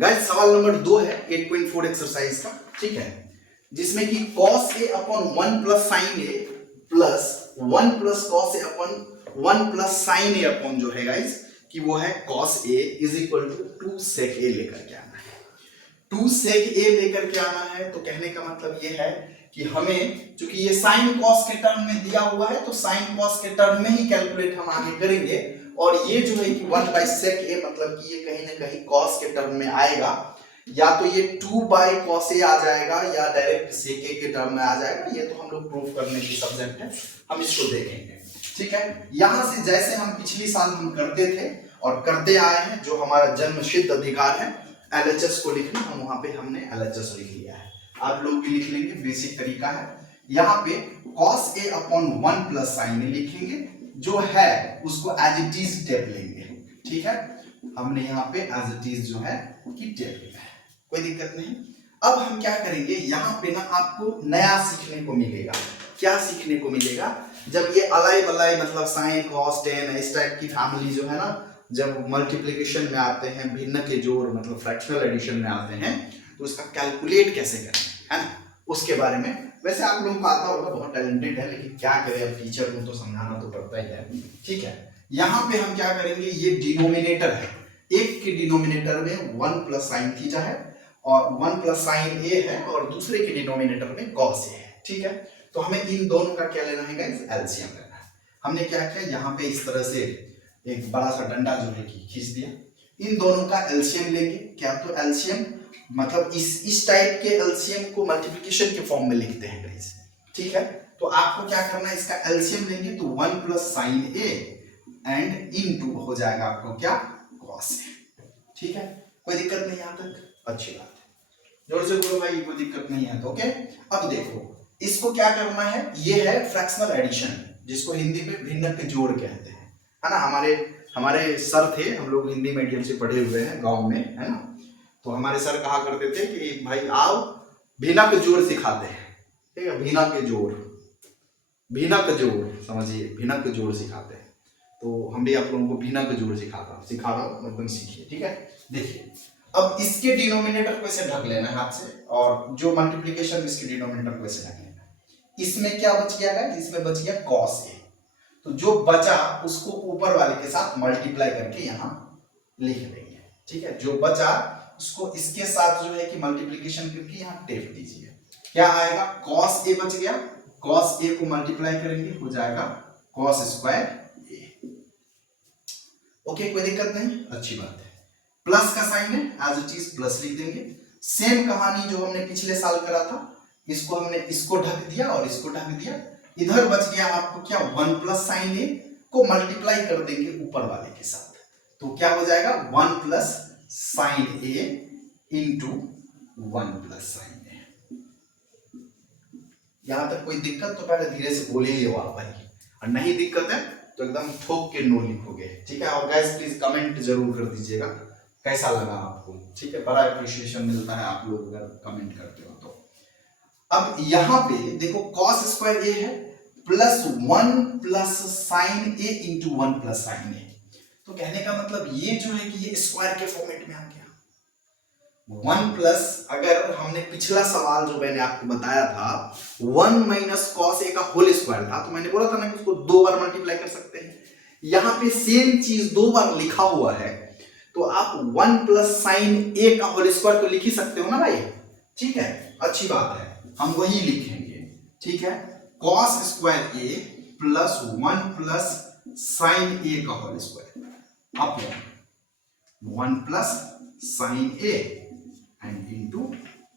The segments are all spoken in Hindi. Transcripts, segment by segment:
गाइस सवाल नंबर 2 है 8.4 एक्सरसाइज का, ठीक है, जिसमें कि cos a upon 1 plus sine a plus 1 plus cos a upon 1 plus sine a upon जो है गाइस कि वो है cos a is equal to 2 sec a लेकर के आना है। 2 sec a लेकर के आना है तो कहने का मतलब ये है कि हमें चूंकि ये साइन कॉस के टर्म में दिया हुआ है तो साइन कॉस के टर्म में ही कैलकुलेट हम आगे करेंगे, और ये जो है कि 1 बाई सेक ए मतलब कि ये कहीं ना कहीं कॉस के टर्म में आएगा, या तो ये 2 बाई कॉस ए आ जाएगा या डायरेक्ट सेक ए के टर्म में आ जाएगा। ये तो हम लोग प्रूव करने की सब्जेक्ट है, हम इसको देखेंगे, ठीक है। यहां से जैसे हम पिछली साल हम करते थे और करते आए हैं, जो हमारा जन्मसिद्ध अधिकार है एलएचएस को लिखना, हम वहां पे हमने एलएचएस लिख लिया है, आप लोग भी लिख लेंगे, बेसिक तरीका है। यहाँ पे cos a upon 1 plus sine a लिखेंगे, जो है उसको एज इट इज टेप लेंगे, ठीक है। हमने यहाँ पे एज इट इज जो है कि टेप लिया है, कोई दिक्कत नहीं। अब हम क्या करेंगे, यहाँ पे ना आपको नया सीखने को मिलेगा। क्या सीखने को मिलेगा, जब ये अलाई बलाई मतलब साइन कॉस टेन इस टाइप की फैमिली जो है ना, जब मल्टीप्लीकेशन में आते हैं, भिन्न के जोड़ मतलब फ्रैक्शनल एडिशन में आते हैं, तो इसका कैलकुलेट कैसे करें, है ना, उसके बारे में। वैसे आप लोगों को आता होगा, बहुत टैलेंटेड है, लेकिन क्या करें, अब टीचर को तो समझाना तो पड़ता ही है, ठीक है। यहाँ पे हम क्या करेंगे, ये डिनोमिनेटर है, एक के डिनोमिनेटर में 1 प्लस साइन थीटा है और 1 प्लस साइन ए है, और दूसरे के डिनोमिनेटर में कॉस ए है, ठीक है। तो हमें इन दोनों का क्या लेना है गाइस, एलसीएम लेना है। हमने क्या किया, यहाँ पे इस तरह से एक बड़ा सा डंडा जो है कि खींच दिया, इन दोनों का एलसीएम लेंगे। क्या, तो एलसीएम मतलब इस टाइप के एलसीएम को मल्टीप्लिकेशन के फॉर्म में लिखते हैं गाइस, ठीक है। तो आपको क्या करना है, इसका एलसीएम लेंगे तो 1 plus sine A and into हो जाएगा आपको क्या, कॉस ए, ठीक है। कोई दिक्कत नहीं यहाँ तक, अच्छी बात है, जोर से बोलो भाई, कोई दिक्कत नहीं है तो ओके। अब देखो इसको क्या करना है, ये है फ्रैक्शनल एडिशन, जिसको हिंदी में भिन्न के जोड़ कहते हैं, है ना। हमारे सर थे, हम लोग हिंदी मीडियम से पढ़े हुए हैं गांव में, है ना, तो हमारे सर कहा करते थे कि भाई आओ भिनक जोड़ सिखाते हैं, ठीक है, भिनक जोड़, भिनक जोड़ समझिए, भिनक जोड़ सिखाते हैं। तो हम भी आप लोगों को भिनक जोड़ सिखा रहा हूँ, एकदम सीखिए, ठीक है। देखिए अब इसके डिनोमिनेटर को ऐसे ढक लेना है हाथ से, और जो मल्टीप्लिकेशन इसके डिनोमिनेटर को ऐसे ढक लेना है। इसमें क्या बच गया है, इसमें बच गया कॉस ए, तो जो बचा उसको ऊपर वाले के साथ मल्टीप्लाई करके यहाँ लिख देंगे, ठीक है। जो बचा उसको इसके साथ जो है कि मल्टीप्लिकेशन करके यहाँ टेप दीजिए, क्या आएगा, cos a बच गया, cos a को मल्टीप्लाई करेंगे हो जाएगा cos स्क्वायर a, ओके, कोई दिक्कत नहीं, अच्छी बात है। प्लस का साइन है, एज इट इज प्लस लिख देंगे। सेम कहानी जो हमने पिछले साल करा था, इसको हमने इसको ढक दिया और इसको ढक दिया। इधर बच गया आपको क्या, 1 प्लस साइन ए को मल्टीप्लाई कर देंगे ऊपर वाले के साथ, तो क्या हो जाएगा 1 प्लस साइन ए इंटू 1 प्लस साइन ए। यहां तक कोई दिक्कत तो पहले धीरे से बोले ही हो आप भाई, और नहीं दिक्कत है तो एकदम ठोक के नो लिखोगे, ठीक है। और गाइस प्लीज कमेंट जरूर कर दीजिएगा कैसा लगा आपको, ठीक है, बड़ा अप्रिशिएशन मिलता है आप लोग अगर कमेंट करते हो तो। अब यहां पे देखो cos स्क्वायर ए है प्लस 1 प्लस साइन ए इंटू 1 प्लस साइन ए, तो कहने का मतलब ये जो है कि ये स्क्वायर के फॉर्मेट में आ गया। 1 प्लस, अगर हमने पिछला सवाल जो मैंने आपको बताया था 1 माइनस कॉस ए का होल स्क्वायर था, तो मैंने बोला था ना कि उसको 2 बार मल्टीप्लाई कर सकते हैं। यहाँ पे सेम चीज 2 बार लिखा हुआ है, तो आप 1 प्लस साइन ए का होल स्क्वायर तो लिख ही सकते हो ना भाई, ठीक है, अच्छी बात है, हम वही लिखेंगे, ठीक है। Cos square A plus 1 plus sine A का whole square upon 1 plus sine A and into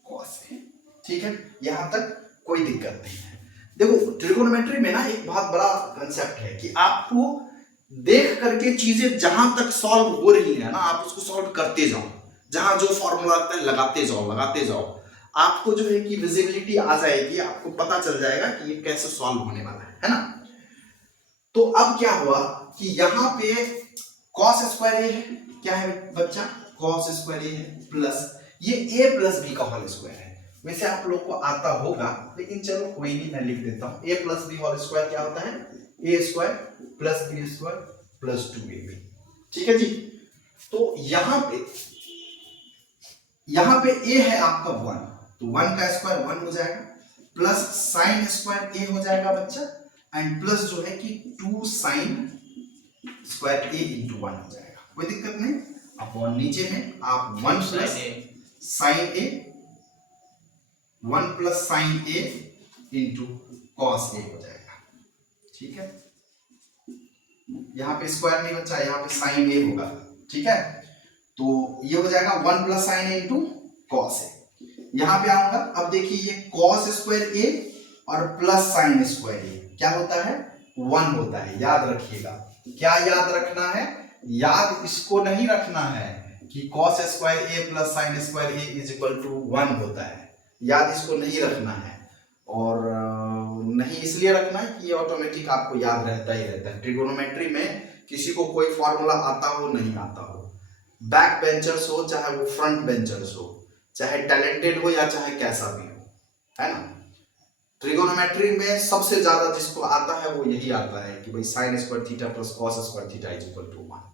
cos A, ठीक है। यहां तक कोई दिक्कत नहीं है। देखो ट्रिगोनोमेट्री में ना एक बहुत बड़ा कंसेप्ट है कि आपको देख करके चीजें जहां तक सॉल्व हो रही है ना, आप उसको सॉल्व करते जाओ, जहां जो फॉर्मूला लगता है लगाते जाओ, आपको जो है कि विजिबिलिटी आ जाएगी, आपको पता चल जाएगा कि ये कैसे सॉल्व होने वाला है ना। तो अब क्या हुआ कि यहाँ पे cos स्क्वायर ए है, क्या है बच्चा, cos स्क्वायर ए है प्लस ये a प्लस बी का होल स्क्वायर है। वैसे आप लोग को आता होगा, लेकिन चलो कोई नहीं, मैं लिख देता हूं। a plus B whole square क्या होता है, a square plus B square plus 2ab, ठीक है जी। तो यहां पे यहां पे a है आपका 1, तो 1 का स्क्वायर 1 हो जाएगा, प्लस साइन स्क्वायर a हो जाएगा बच्चा, एंड प्लस जो है कि 2 साइन स्क्वायर a इंटू 1 हो जाएगा, कोई दिक्कत नहीं। अपॉन नीचे में आप 1 plus sine a, 1 plus sine a into cos a हो जाएगा, ठीक है। यहाँ पे स्क्वायर नहीं बचा, यहाँ पे साइन a होगा, ठीक है। तो ये हो जाएगा 1 plus sine a into cos a। यहाँ पे आऊंगा, अब देखिए ये कॉस स्क्वायर a और प्लस साइन स्क्वायर a क्या होता है, 1 होता है, याद रखिएगा। क्या याद रखना है, याद इसको नहीं रखना है कि cos square a plus sine square a is equal to 1 होता है, याद इसको नहीं रखना है। और नहीं इसलिए रखना है कि ये ऑटोमेटिक आपको याद रहता ही रहता है। ट्रिगोनोमेट्री में किसी को कोई फॉर्मूला आता हो नहीं आता हो, बैक बेंचर्स हो चाहे वो फ्रंट बेंचर्स हो, चाहे टैलेंटेड हो या चाहे कैसा भी हो, है ना। ट्रिगोनोमेट्री में सबसे ज्यादा जिसको आता है वो यही आता है कि भाई sine square theta plus cos square theta is equal to 1,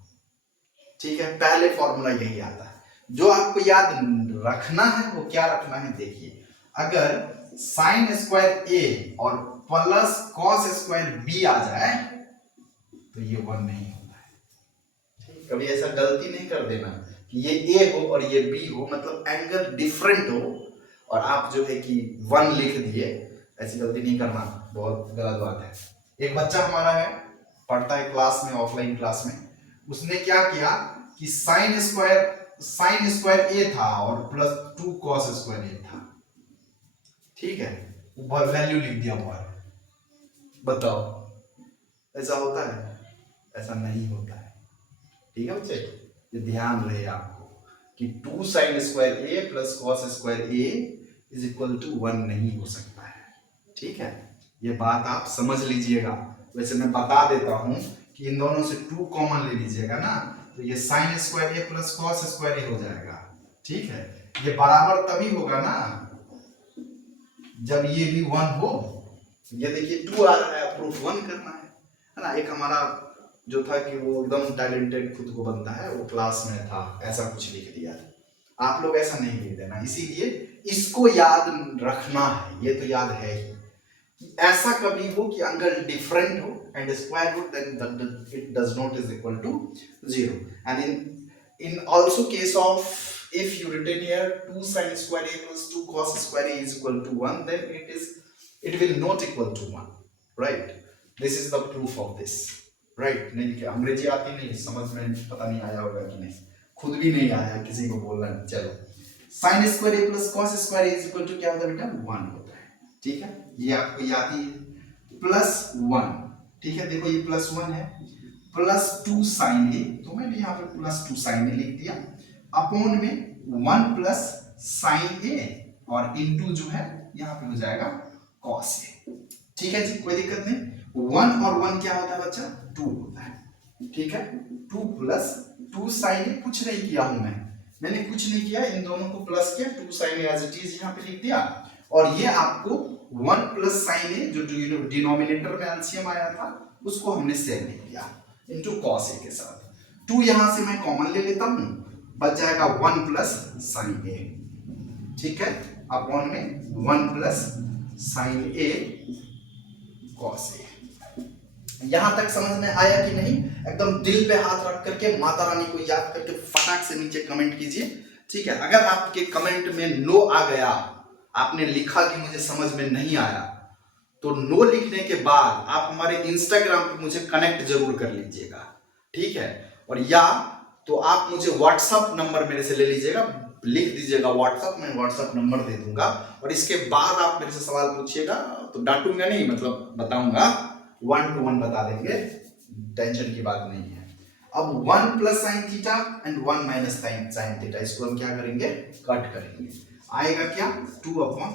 ठीक है। पहले फॉर्मूला यही आता है। जो आपको याद रखना है वो क्या रखना है, देखिए अगर साइन स्क्वायर a और प्लस कॉस स्क्वायर b आ जाए तो ये 1 नहीं होता है। कभी ऐसा गलती नहीं कर देना कि ये a हो और ये b हो, मतलब एंगल डिफरेंट हो और आप जो है कि 1 लिख दिए, ऐसी गलती नहीं करना, बहुत गलत बात है। एक बच्चा हमारा है, पढ़ता है क्लास में, ऑफलाइन क्लास में, उसने क्या किया कि साइन स्क्वायर a था और प्लस 2 कॉस स्क्वायर a था, ठीक है, ऊपर वैल्यू लिख दिया ऊपर। बताओ ऐसा होता है, ऐसा नहीं होता है, ठीक है बच्चे। ये ध्यान रहे आपको कि 2 sine square a plus cos square a is equal to 1 नहीं हो सकता है, ठीक है। ये बात आप समझ लीजिएगा। वैसे मैं बता देता हूं कि इन दोनों से 2 कॉमन ले लीजिएगा ना, तो ये sign square a plus cos square a हो जाएगा, ठीक है। ये बराबर तभी होगा ना जब ये भी 1 हो। ये देखिए 2 आ रहा है, प्रूफ 1 करना है ना। एक हमारा जो था कि वो एकदम टैलेंटेड खुद को बनता है, वो क्लास में था, ऐसा कुछ लिख दिया। आप लोग ऐसा नहीं लिख देना, इसीलिए इसको याद रखना है, ये तो याद है ही कि ऐसा कभी हो कि एंगल डिफरेंट हो and square root then it does not is equal to 0, and in also case of if you written here 2 sin square a plus 2 cos square a is equal to 1, then it will not equal to 1, right? This is the proof of this, right? नहीं कि अंग्रेजी आती नहीं, समझ में पता नहीं आया होगा कि नहीं, खुद भी नहीं आया किसी को बोलना। चलो sin square a plus cos square a is equal to क्या होता है बेटा, 1 होता है, ठीक है। ये आपको याद ही है, प्लस 1, ठीक है। देखो ये प्लस 1 है, प्लस 2 साइन ए, तो मैंने यहाँ पे प्लस 2 साइन ए लिख दिया, अपॉन में 1 प्लस साइन ए और इनटू जो है यहाँ पे हो जाएगा कॉस ए, ठीक है जी, कोई दिक्कत नहीं। 1 और 1 क्या होता है बच्चा, 2 होता है, ठीक है। 2 प्लस 2 साइन ए, कुछ नहीं किया हूं मैंने कुछ नहीं किया, इन दोनों को प्लस किया, 2 sine A as it is यहाँ पे लिख दिया, और ये आपको 1 प्लस साइन ए जो डिनोमिनेटर में एलसीएम आया था उसको हमने सेम लिख दिया इनटू कॉस ए के साथ। 2 यहां से मैं कॉमन ले लेता हूं, बच जाएगा 1 प्लस साइन ए, ठीक है, अपॉन में 1 plus sine A cos A. यहां तक समझ में आया कि नहीं? एकदम दिल पे हाथ रख करके माता रानी को याद करके फटाक से नीचे कमेंट कीजिए, ठीक है। अगर आपके कमेंट में नो आ गया, आपने लिखा कि मुझे समझ में नहीं आया, तो नो लिखने के बाद आप हमारे इंस्टाग्राम पे मुझे कनेक्ट जरूर कर लीजिएगा, ठीक है। और या तो आप मुझे व्हाट्सएप नंबर मेरे से ले लीजिएगा, लिख दीजिएगा व्हाट्सएप, मैं व्हाट्सएप नंबर दे दूंगा, और इसके बाद आप मेरे से सवाल पूछिएगा, तो डांटूंगा नहीं, मतलब बताऊंगा, 1 to 1 बता देंगे, टेंशन की बात नहीं है। अब 1 plus sine theta and 1 minus sine theta, इसको हम क्या करेंगे, कट करेंगे, आएगा क्या, 2 अपॉन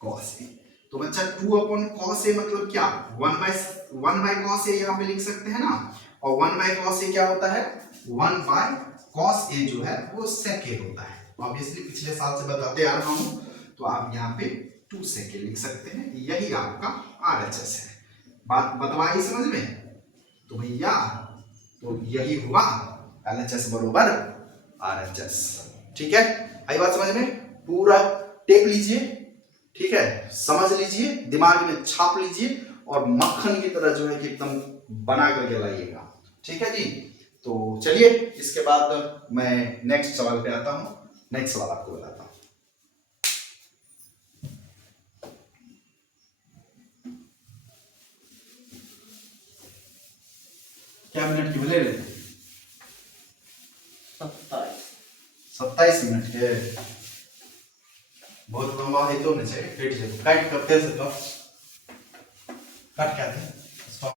कॉस ए। तो बच्चा 2 अपॉन कॉस ए मतलब क्या, 1 बाय कॉस ए यहाँ पे लिख सकते हैं ना, और 1 बाय कॉस ए क्या होता है, 1 बाय कॉस ए जो है वो सेक ए होता है। ऑब्वियसली पिछले साल से बताते आ रहा हूं, तो आप यहाँ पे 2 सेक ए लिख सकते हैं, यही आपका आरएचएस है। बात बतवाई समझ में? तो भैया तो यही हुआ एलएचएस बरोबर आरएचएस। ठीक है, आई बात समझ में? पूरा टेप लीजिए, ठीक है, समझ लीजिए, दिमाग में छाप लीजिए और मक्खन की तरह जो है कि एकदम बना करके लाइएगा, ठीक है जी। तो चलिए इसके बाद मैं नेक्स्ट सवाल पे आता हूं, नेक्स्ट सवाल आपको बताता हूं। क्या मिनट की बोले? 27 मिनट के, बहुत लंबा है तो नहीं चाहिए, फिट से काट करते से तो काट क्या थे